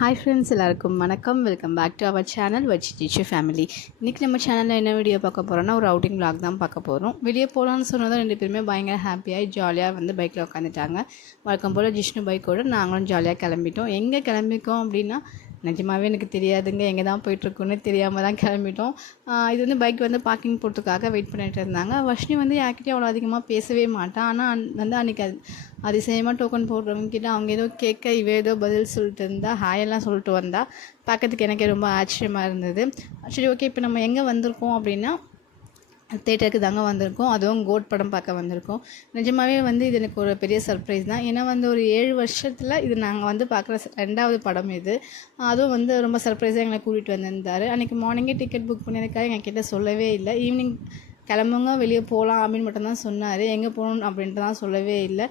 Hi friends, எல்லாருக்கும் வணக்கம். Welcome back to our channel வச்சு டீச்சர் ஃபேமிலி. இன்றைக்கி நம்ம சேனலில் என்ன வீடியோ பார்க்க போகிறோன்னா, ஒரு அவுட்டிங் vlog தான் பார்க்க போகிறோம். வெளியே போகலான்னு சொன்னதும் ரெண்டு பேருமே பயங்கர ஹாப்பியாகி ஜாலியாக வந்து பைக்கில் உட்காந்துட்டாங்க. வழக்கம் போல் ஜிஷ்ணு பைக்கோடு நாங்களும் ஜாலியாக கிளம்பிட்டோம். எங்கே கிளம்பிக்கோம் அப்படின்னா, நிஜமாகவே எனக்கு தெரியாதுங்க, எங்கே தான் போயிட்டுருக்குன்னு தெரியாமல் தான் கிளம்பிட்டோம். இது வந்து பைக் வந்து பார்க்கிங் போகிறதுக்காக வெயிட் பண்ணிகிட்டு இருந்தாங்க. வர்ஷினி வந்து யார்கிட்டையும் அவ்வளோ அதிகமாக பேசவே மாட்டான். ஆனால் வந்து அன்றைக்கி அதிசயமாக டோக்கன் போடுறவங்ககிட்ட அவங்க ஏதோ கேட்க இவ ஏதோ பதில் சொல்லிட்டு இருந்தா, ஹாயெல்லாம் சொல்லிட்டு வந்தா. பார்க்கறதுக்கு எனக்கே ரொம்ப ஆச்சரியமாக இருந்தது. சரி, ஓகே, இப்போ நம்ம எங்கே வந்திருக்கோம் அப்படின்னா, தேட்டருக்கு தாங்க வந்திருக்கோம். அதுவும் கோட் படம் பார்க்க வந்திருக்கோம். நிஜமாகவே வந்து இது எனக்கு ஒரு பெரிய சர்ப்ரைஸ் தான். ஏன்னா வந்து ஒரு 7 வருஷத்தில் இது நாங்கள் வந்து பார்க்குற 2வது படம் இது. அதுவும் வந்து ரொம்ப சர்ப்ரைஸாக எங்களை கூட்டிகிட்டு வந்திருந்தார். அன்றைக்கி மார்னிங்கே டிக்கெட் புக் பண்ணியிருக்காரு, எங்ககிட்ட சொல்லவே இல்லை. ஈவினிங் கிளம்புங்க, வெளியே போகலாம் அப்படின்னு மட்டும்தான் சொன்னார். எங்கே போகணும் அப்படின்ட்டு தான் சொல்லவே இல்லை.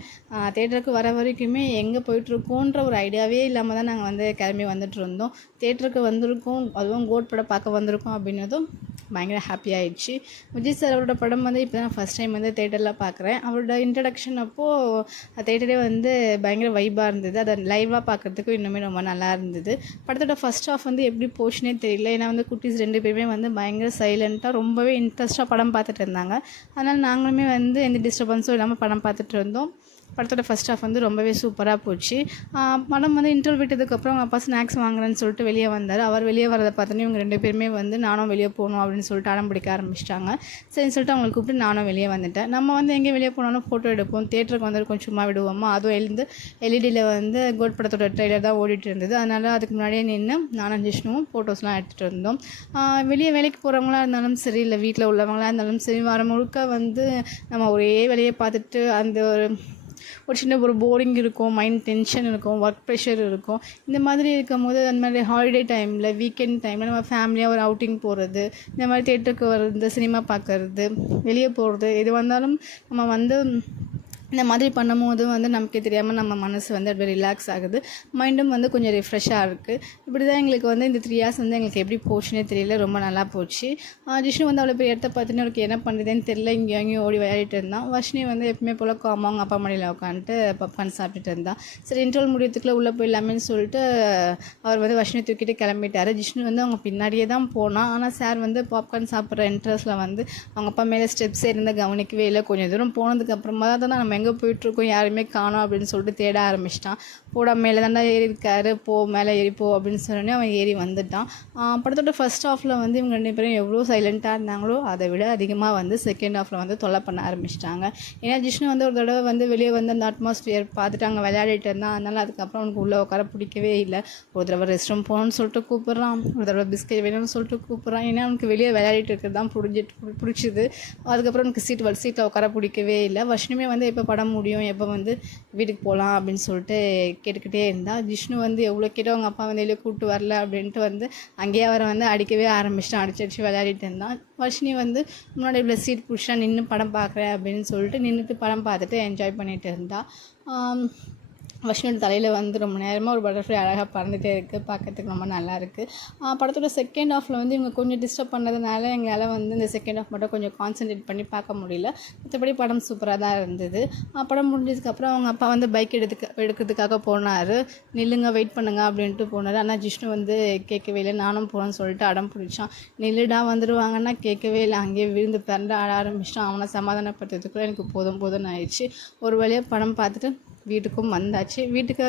தேட்டருக்கு வர வரைக்குமே எங்கே போயிட்டுருக்கோன்ற ஒரு ஐடியாவே இல்லாமல் தான் நாங்கள் வந்து கிளம்பி வந்துட்டு இருந்தோம். தேட்டருக்கு வந்திருக்கோம், அதுவும் கோட் படம் பார்க்க வந்திருக்கோம் அப்படின்னதும் பயங்கர ஹாப்பி ஆகிடுச்சு. விஜய் சார் அவரோட படம் வந்து இப்போ தான் ஃபஸ்ட் டைம் வந்து தேட்டரில் பார்க்குறேன். அவரோட இன்ட்ரடக்ஷன் அப்போது தேட்டரே வந்து பயங்கர வைப்பாக இருந்தது. அதை லைவாக பார்க்குறதுக்கும் இன்னுமே ரொம்ப நல்லா இருந்தது. படத்தோட ஃபஸ்ட் ஹாஃப் வந்து எப்படி போச்சுனே தெரியல. ஏன்னா வந்து குட்டீஸ் 2 பேருமே வந்து பயங்கர சைலண்ட்டாக ரொம்பவே இன்ட்ரெஸ்ட்டாக படம் பார்த்துட்டு இருந்தாங்க. அதனால் நாங்களுமே வந்து எந்த டிஸ்டர்பன்ஸும் இல்லாமல் படம் பார்த்துட்டு இருந்தோம். படத்தோட ஃபஸ்ட் ஹாஃப் வந்து ரொம்பவே சூப்பராக போச்சு. படம் வந்து இன்டர்வல் விட்டதுக்கப்புறம் அவங்க அப்பா ஸ்நாக்ஸ் வாங்குறேன்னு சொல்லிட்டு வெளியே வந்தார். அவர் வெளியே வரதை பார்த்தோன்னே இவங்க 2 பேருமே வந்து நானும் வெளியே போகணும் அப்படின்னு சொல்லிட்டு அடம் பிடிக்க ஆரம்பிச்சிட்டாங்க. சரின்னு சொல்லிட்டு அவங்களை கூப்பிட்டு நானும் வெளியே வந்துட்டேன். நம்ம வந்து எங்கே வெளியே போனாலும் ஃபோட்டோ எடுப்போம், தேட்டருக்கு வந்து சும்மா விடுவோமா. அதுவும் எல்இடியில் வந்து கோட் படத்தோட ட்ரெய்லர் தான் ஓடிட்டு இருந்தது. அதனால் அதுக்கு முன்னாடியே நின்று நானும் ஜிஷ்ணுவும் ஃபோட்டோஸ்லாம் எடுத்துகிட்டு இருந்தோம். வெளியே வேலைக்கு போகிறவங்களா இருந்தாலும் சரி, இல்லை வீட்டில் உள்ளவங்களா இருந்தாலும் சரி, வாரம் முழுக்க வந்து நம்ம ஒரே வேலையை பார்த்துட்டு அந்த ஒரு சின்ன ஒரு போரிங் இருக்கும், மைண்ட் டென்ஷன் இருக்கும், ஒர்க் ப்ரெஷர் இருக்கும். இந்த மாதிரி இருக்கும்போது அந்த மாதிரி ஹாலிடே டைமில், வீக்கெண்ட் டைமில் நம்ம ஃபேமிலியாக ஒரு அவுட்டிங் போகிறது, இந்த மாதிரி தேட்டருக்கு வர்றது, சினிமா பார்க்குறது, வெளியே போகிறது, எது வந்தாலும் நம்ம வந்து இந்த மாதிரி பண்ணும்போது வந்து நமக்கு தெரியாமல் நம்ம மனசு வந்து அப்படியே ரிலாக்ஸ் ஆகுது. மைண்டும் வந்து கொஞ்சம் ரிஃப்ரெஷ்ஷாக இருக்குது. இப்படி தான் எங்களுக்கு வந்து இந்த 3 இயர்ஸ் வந்து எங்களுக்கு எப்படி போச்சுன்னே தெரியல, ரொம்ப நல்லா போச்சு. ஜிஷ்ணு வந்து அவ்வளோ பெரிய இடத்த பார்த்துன்னு அவருக்கு என்ன பண்ணுறதுன்னு தெரியல, இங்கே அங்கேயும் ஓடி விளையாடிட்டு இருந்தான். வர்ஷினி வந்து எப்பவுமே போல் அவங்க அப்பா மடியில் உட்காந்துட்டு பப்கார்ன் சாப்பிட்டுட்டு இருந்தான். சரி, இன்டர்வல் முடியத்துக்குள்ளே உள்ளே போயிடலாமேன்னு சொல்லிட்டு அவர் வந்து வர்ஷினி தூக்கிட்டு கிளம்பிட்டார். ஜிஷ்ணு வந்து அவங்க பின்னாடியே தான் போனான். ஆனால் சார் வந்து பாப்கார்ன் சாப்பிட்ற இன்ட்ரெஸ்ட்டில் வந்து அவங்க அப்பா மேலே ஸ்டெப்ஸ் இருந்தால் கவனிக்கவே இல்லை. கொஞ்சம் தூரம் போனதுக்கப்புறமா தான் நம்ம எங்கே போயிட்டுருக்கோம், யாருமே காணோம் அப்படின்னு சொல்லிட்டு தேட ஆரம்பிச்சிட்டான். போட மேலே தாண்டா ஏறி இருக்காரு, மேலே ஏறிப்போ அப்படின்னு சொன்னோடனே அவன் ஏறி வந்துட்டான். படத்தோட ஃபஸ்ட் ஹாஃபில் வந்து இவங்க 2 பேரும் எவ்வளோ சைலண்ட்டாக இருந்தாங்களோ அதை விட அதிகமாக வந்து செகண்ட் ஹாஃபில் வந்து தொல்லை பண்ண ஆரம்பிச்சிட்டாங்க. ஏன்னா ஜிஷ்ணு வந்து ஒரு தடவை வந்து வெளியே வந்து அந்த அட்மாஸ்பியர் பார்த்துட்டு அங்கே விளையாடிட்டு இருந்தான். அதனால் அதுக்கப்புறம் அவனுக்கு உள்ளே உட்கார பிடிக்கவே இல்லை. ஒரு தடவை ரெஸ்ட் ரூம் போகணும்னு சொல்லிட்டு கூப்பிட்றான், ஒரு தடவை பிஸ்கெட் வேணும்னு சொல்லிட்டு கூப்பிட்றான். ஏன்னா அவனுக்கு வெளியே விளையாடிட்டு இருக்கிறது தான் பிடிச்சிது. அதுக்கப்புறம் எனக்கு சீட்டில் உட்கார பிடிக்கவே இல்லை. வர்ஷினியுமே வந்து எப்போ படம் முடியும், எப்போ வந்து வீட்டுக்கு போகலாம் அப்படின்னு சொல்லிட்டு கேட்டுக்கிட்டே இருந்தா. ஜிஷ்ணு வந்து எவ்வளோ கேட்டோ அவங்க அப்பா வந்து வெளியே கூப்பிட்டு வரல அப்படின்ட்டு வந்து அங்கேயே அவரை வந்து அடிக்கவே ஆரம்பிச்சிட்டான். அடிச்சு விளையாடிட்டு இருந்தான். வர்ஷினி வந்து முன்னாடி இவ்வளோ சீட் பிடிச்சா நின்று படம் பார்க்குறேன் அப்படின்னு சொல்லிட்டு நின்றுட்டு படம் பார்த்துட்டு என்ஜாய் பண்ணிகிட்டு இருந்தா. வர்ஷினியோட தலையில் வந்து ரொம்ப நேரமாக ஒரு பட்டர்ஃப்ளை அழகாக பறந்துகிட்டே இருக்குது, பார்க்கறதுக்கு ரொம்ப நல்லா இருக்குது. படத்தோட செகண்ட் ஹாஃபில் வந்து இவங்க கொஞ்சம் டிஸ்டர்ப் பண்ணதுனால எங்களால் வந்து இந்த செகண்ட் ஹாஃப் மட்டும் கொஞ்சம் கான்சன்ட்ரேட் பண்ணி பார்க்க முடியல. மற்றபடி படம் சூப்பராக தான் இருந்தது. படம் முடிஞ்சதுக்கப்புறம் அவங்க அப்பா வந்து பைக் எடுக்கிறதுக்காக போனார். நில்லுங்க, வெயிட் பண்ணுங்க அப்படின்ட்டு போனார். ஆனால் ஜிஷ்ணு வந்து கேட்கவே இல்லை. நானும் போகணும்னு சொல்லிட்டு அடம் பிடிச்சான். நில்லுடா வந்துடுவாங்கன்னா கேட்கவே இல்லை. அங்கேயே விழுந்து பிறந்து ஆட ஆரம்பிச்சிட்டான். அவனை சமாதானப்படுத்துறதுக்குள்ளே எனக்கு போதும்னு ஆயிடுச்சு. ஒரு வழியாக படம் பார்த்துட்டு வீட்டுக்கும் வந்தாச்சு. வீட்டுக்கு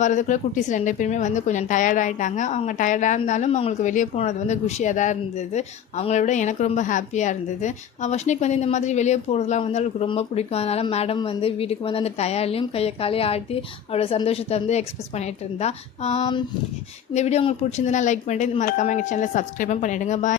வரதுக்குள்ளே குட்டீஸ் 2 பேருமே வந்து கொஞ்சம் டயர்டாகிட்டாங்க. அவங்க டயர்டாக இருந்தாலும் அவங்களுக்கு வெளியே போனது வந்து குஷியாக தான் இருந்தது. அவங்கள விட எனக்கு ரொம்ப ஹாப்பியாக இருந்தது. வர்ஷினிக்கு வந்து இந்த மாதிரி வெளியே போகிறதுலாம் வந்து அவளுக்கு ரொம்ப பிடிக்கும். அதனால் மேடம் வந்து வீட்டுக்கு வந்து அந்த டயர்லையும் கையை காலையை ஆட்டி அவளோட சந்தோஷத்தை வந்து எக்ஸ்பிரஸ் பண்ணிகிட்டு இருந்தா. இந்த வீடியோ உங்களுக்கு பிடிச்சிருந்ததுன்னா லைக் பண்ணிட்டு மறக்காமல் எங்கள் சேனலை சப்ஸ்கிரைபும் பண்ணிவிடுங்க. பாய்.